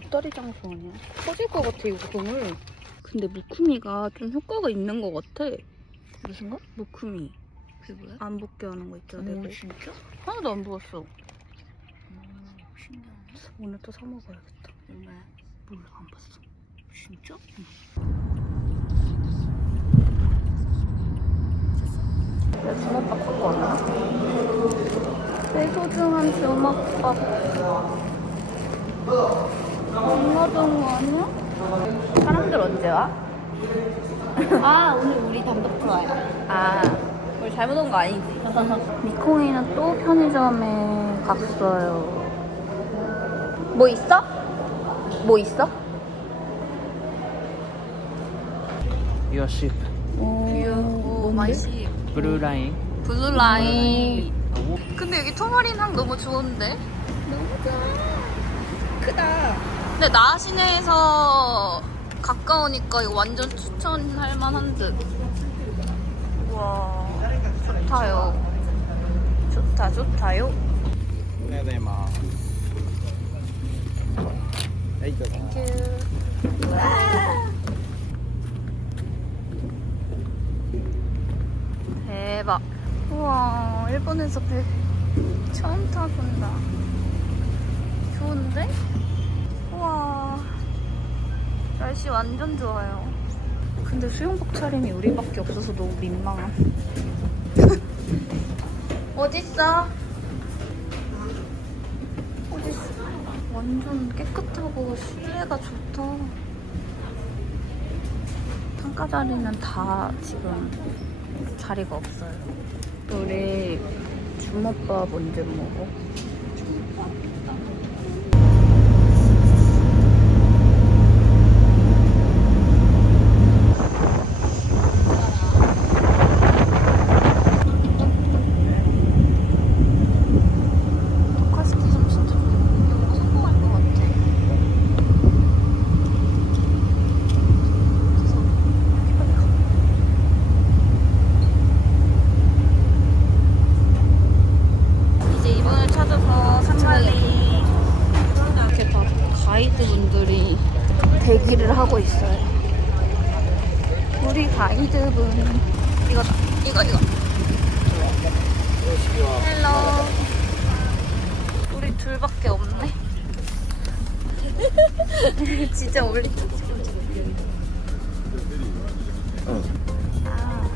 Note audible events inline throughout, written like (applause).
보따리 장수 아니야? 터질 것 같아, 이거 그물. 근데 무쿠미가 좀 효과가 있는 것 같아. 무슨 거? 무쿠미. 그게 뭐야? 안 붓게 하는 거 있잖아, 오, 내가. 진짜? 하나도 안 부었어. 오, 신기하네. 오늘 또 사 먹어야겠다. 얼마야? 몰라, 안 봤어. 진짜? 내 주먹밥 갖고 왔나? 내 소중한 주먹밥. 아니야? 사람들 언제 와? 아, 오늘 우리 단독 좋아요. 아, 우리 잘못 온 거 아니지? (laughs) 미콩이는 또 편의점에 갔어요. 뭐 있어? 뭐 있어? Your ship. 오, 맛이 Blue line. 블루 라인. 근데 여기 토마린항 너무 좋은데? 너무 좋아. 크다. 근데 나시내에서 가까우니까 이거 완전 추천할 만한 듯. 우와. 좋다요. 좋다 좋다요. 네네마. 땡큐. (laughs) 대박. 우와 일본에서 배 처음 타본다. 좋은데? 우와, 날씨 완전 좋아요. 근데 수영복 차림이 우리밖에 없어서 너무 민망함. (laughs) 어딨어? 어딨어? 완전 깨끗하고 실내가 좋다. 창가 자리는 다 지금 자리가 없어요. 우리 주먹밥 언제 먹어? 토카스티 좀 진짜 이거 성공할 것 같아. 그래서 빨리 가. 이제 이분을 찾아서 상갈리 이렇게 다 가이드분들이 대기를 하고 있어요. 우리 가이드분 이거다 이거 이거 헬로 우리 둘밖에 없네. (laughs) 진짜 올리. 아.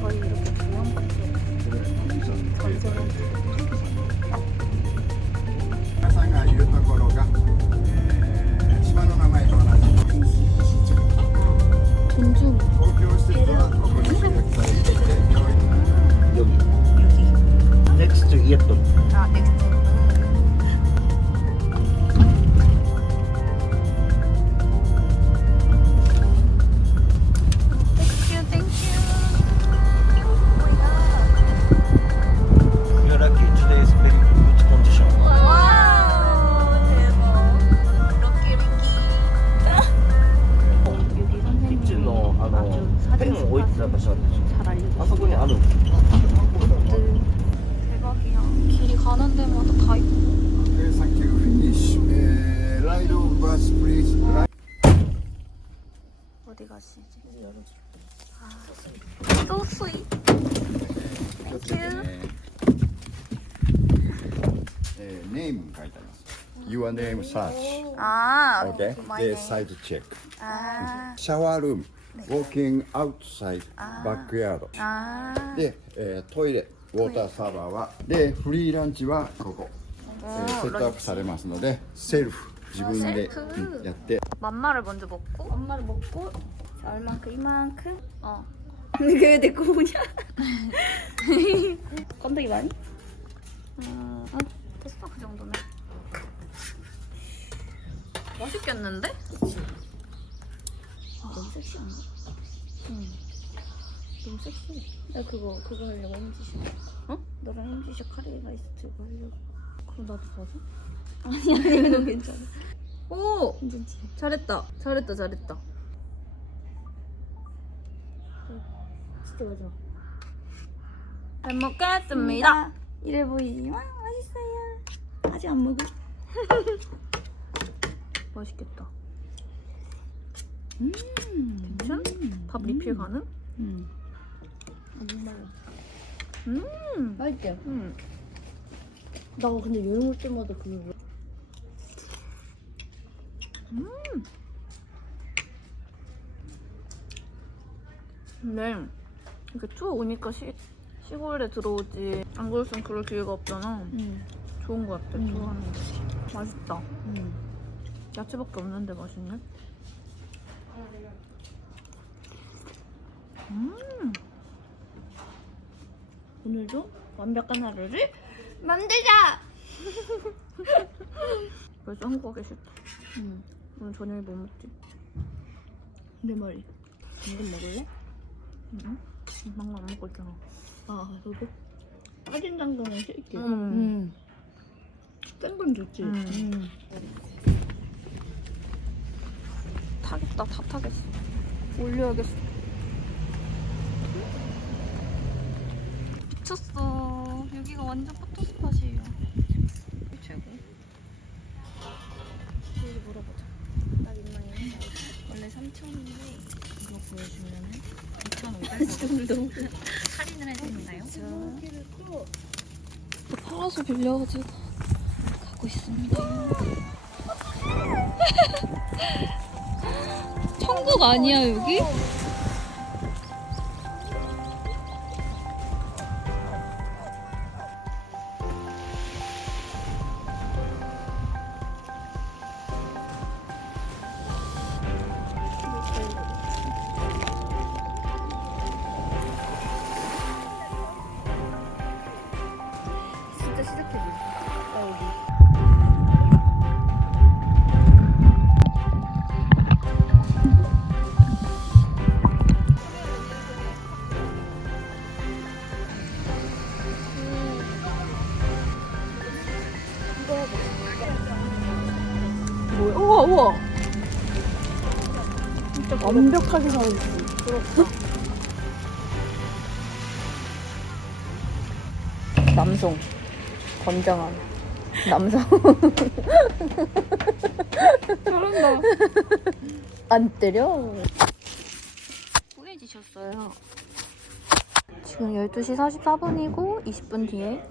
저희 이렇게 두 명밖에 전세는 아, so sweet. ド気をつけてねえー、ネーム書いてあります Your name search 아, OK my で name. サイズチェック 아, シャワールーム Walking outside バックヤード 아. で、えートイレウォーターサーバーはでフリーランチはここ、えーセットアップされますのでセルフ自分で、あセルフうんやって 맘마를 먼저 먹고. 엄마를 먹고 자, 얼만큼 이만큼. 어. 근데 그게 내거 뭐냐? 건더기 많이? 음, 어, 됐어 그 정도면. 맛있겠는데? 너무 섹시한가? 응. 너무 섹시해. 나 그거 그거 하려고 햄지셔. 어? 너랑 햄지셔 카레라이스 그거 하려고. 그럼 나도 봐줘. 아니 아니 너 괜찮아. 오, 괜찮지? 잘했다. 잘했다, 잘했다. 맞아. 잘 먹겠습니다. 이래 보이지만 맛있어요. 아직 안 먹어? (laughs) 맛있겠다. 음. 괜찮? 밥 리필 가능? 음. 아, 정말. 음. 맛있지? 음. 나 근데 여행 올 때마다 그거 근데 이렇게 투어 오니까 시, 시골에 들어오지 안 그랬으면 그럴 기회가 없잖아. 응. 좋은 거 같아 음. 투어 하는 거. 맛있다. 응. 야채밖에 없는데 맛있네. 음. 오늘도 완벽한 하루를 만들자! (laughs) 벌써 한국 가기 싫다. 응. 오늘 저녁에 뭐 먹지? 내 머리. 당근 먹을래? 응? 망고 안 먹고 있잖아. 아? 빠진 당근은 싫게. 음. 응. 땡건 좋지. 음. 응. 타겠다 다 타겠어. 올려야겠어. 미쳤어. 여기가 완전 포토 스팟이에요. 최고. 여기 물어보자. 딱 입만이야. 원래 3,000원인데 이거 보여주 (laughs) 면은 2,500원 할인을 해주나요? 팔아서 빌려가지고 가고 있습니다. (laughs) 천국 아니야 여기? 완벽하게 살아있어. 남성. 건장한. 남성. (laughs) 잘한다. 안 때려? 뿌해지셨어요. 지금 12시 44분이고 20분 뒤에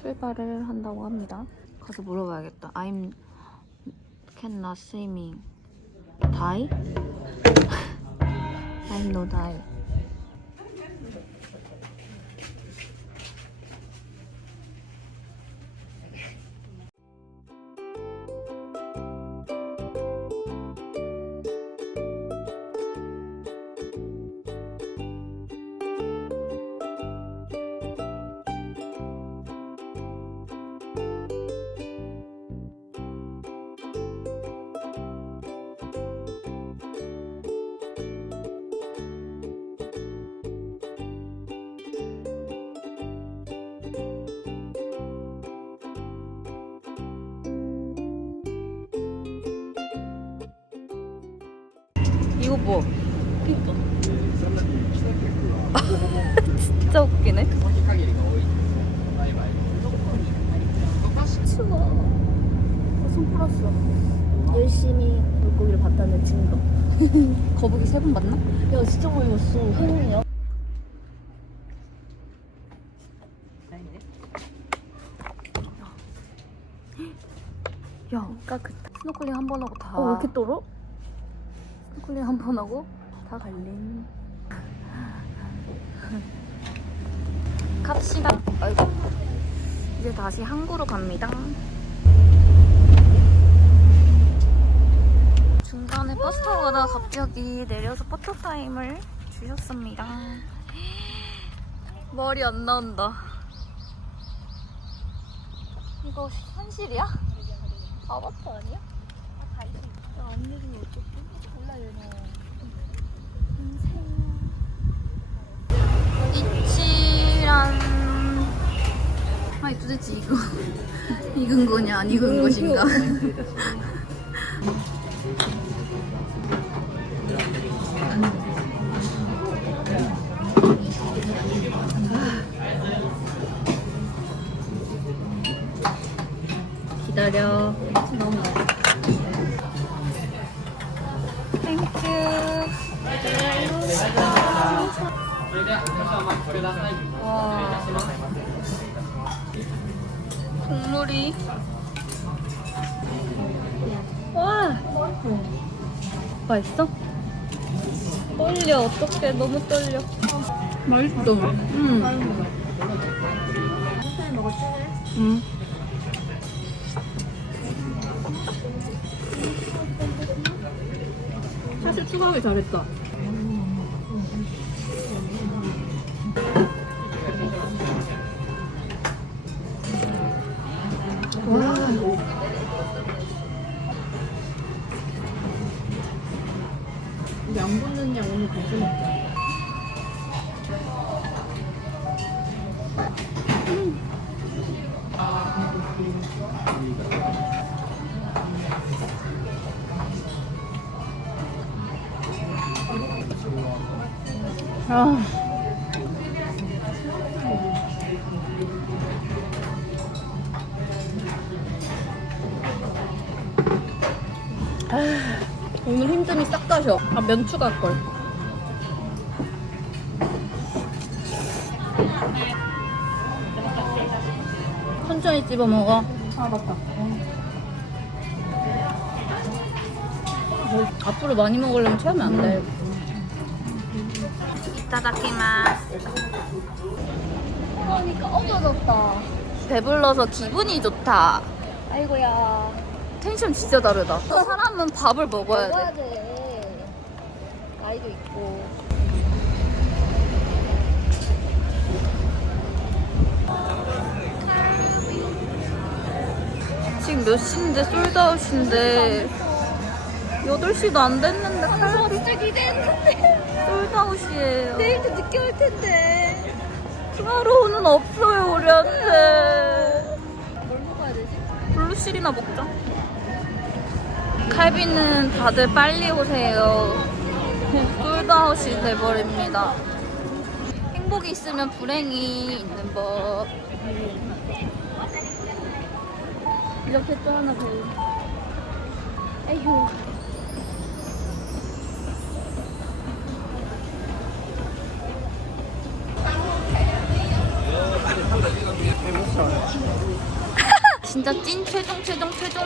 출발을 한다고 합니다. 가서 물어봐야겠다. I'm can not swimming. Die? 你都 이거 뭐? (laughs) 진짜 웃기네. 추워. 손 풀었어. 열심히 물고기를 봤다는 증거. (laughs) 거북이 세 번 봤나? 야, 진짜 많이 봤어. 행운이야. 야, 까끗. 스노클링 한 번 하고 다. 어, 왜 이렇게 떨어? 스노클링 한 번 하고 다 갈림. 갑시다. 아이고. 이제 다시 항구로 갑니다. 중간에 버스 타고 가다가 갑자기 내려서 포토타임을 주셨습니다. (gasps) 머리 안 나온다. 이거 현실이야? 아바타 아니야? 안 내리면 어떡해? 이치란 아니 도대체 이거 (laughs) 익은 거냐 안 익은 것인가 맛있어? 떨려. 어떡해. 너무 떨려. 맛있어. 음. 음. 사실 추가하기 잘했다. 우리 안양 오늘 같이 먹자. 아. 오늘 힘듦이 싹 가셔. 아, 면 추가할 걸. 천천히 찝어 먹어. 아, 맞다. 앞으로 많이 먹으려면 채우면 안 돼. 이따다키마스. 그러니까 없어졌다. 배불러서 기분이 좋다. 아이고야. 텐션 진짜 다르다. 사람은 밥을 먹어야 돼. 돼. 나이도 있고. 지금 몇 시인데 솔드아웃인데 8시도 안 됐는데 칼 진짜 기대했는데. 솔드아웃이에요. 내일도 늦게 올 텐데. 투마로우는 없어요 우리한테. 뭘 먹어야 되지? 블루실이나 먹자. 칼비는 다들 빨리 오세요. 솔드아웃이 돼버립니다. 행복이 있으면 불행이 있는 법. 이렇게 또 하나 배우. 에휴. 진짜 찐 최종 최종 최종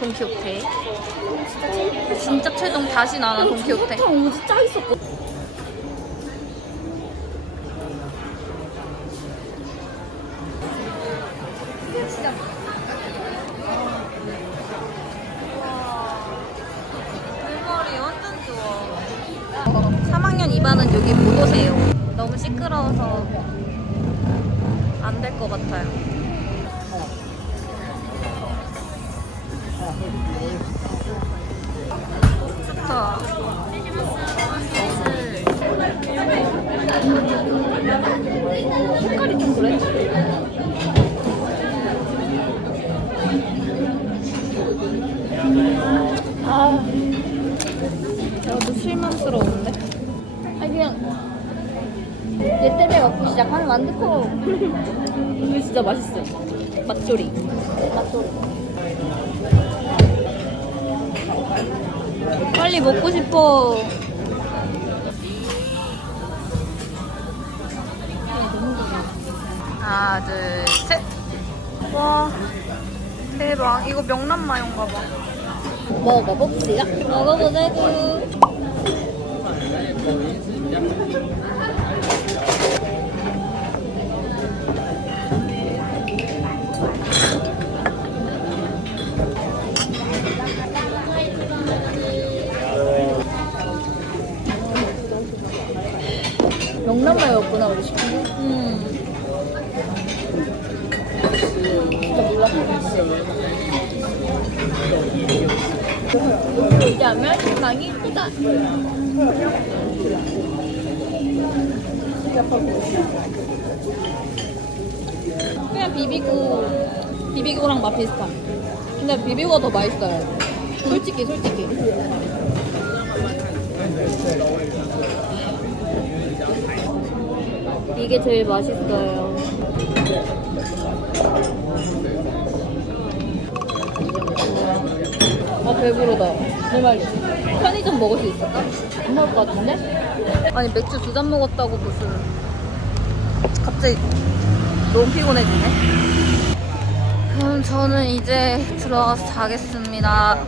돈키호테. 진짜 최종 다시 나는 돈키호테. 사탕 오지 짜 있었고. 대머리 완전 좋아. 3학년 2반은 여기 못 오세요. 너무 시끄러워서 안 될 것 같아요. 색깔이 좀 그래? 아, 나도 실망스러운데? 아 그냥 얘 때문에 먹고 시작하는 만두코. 이거 진짜 맛있어. 맛조리. 맛소리. 빨리 먹고 싶어. 하나, 둘, 셋. 와, 대박. 이거 명란 마요인가 봐. 먹어봅시다. 먹어보자구. 명란마요였구나 우리 시킨 거. 음. 몰랐어. 야면 많이 이쁘다. 그냥 비비고 비비고랑 맛 비슷함. 근데 비비고가 더 맛있어요. 솔직히 솔직히. 이게 제일 맛있어요. 아 배부르다. 내 말이. 편의점 먹을 수 있을까? 안 먹을 것 같은데? 아니 맥주 두 잔 먹었다고 무슨 갑자기 너무 피곤해지네 그럼 저는 이제 들어가서 자겠습니다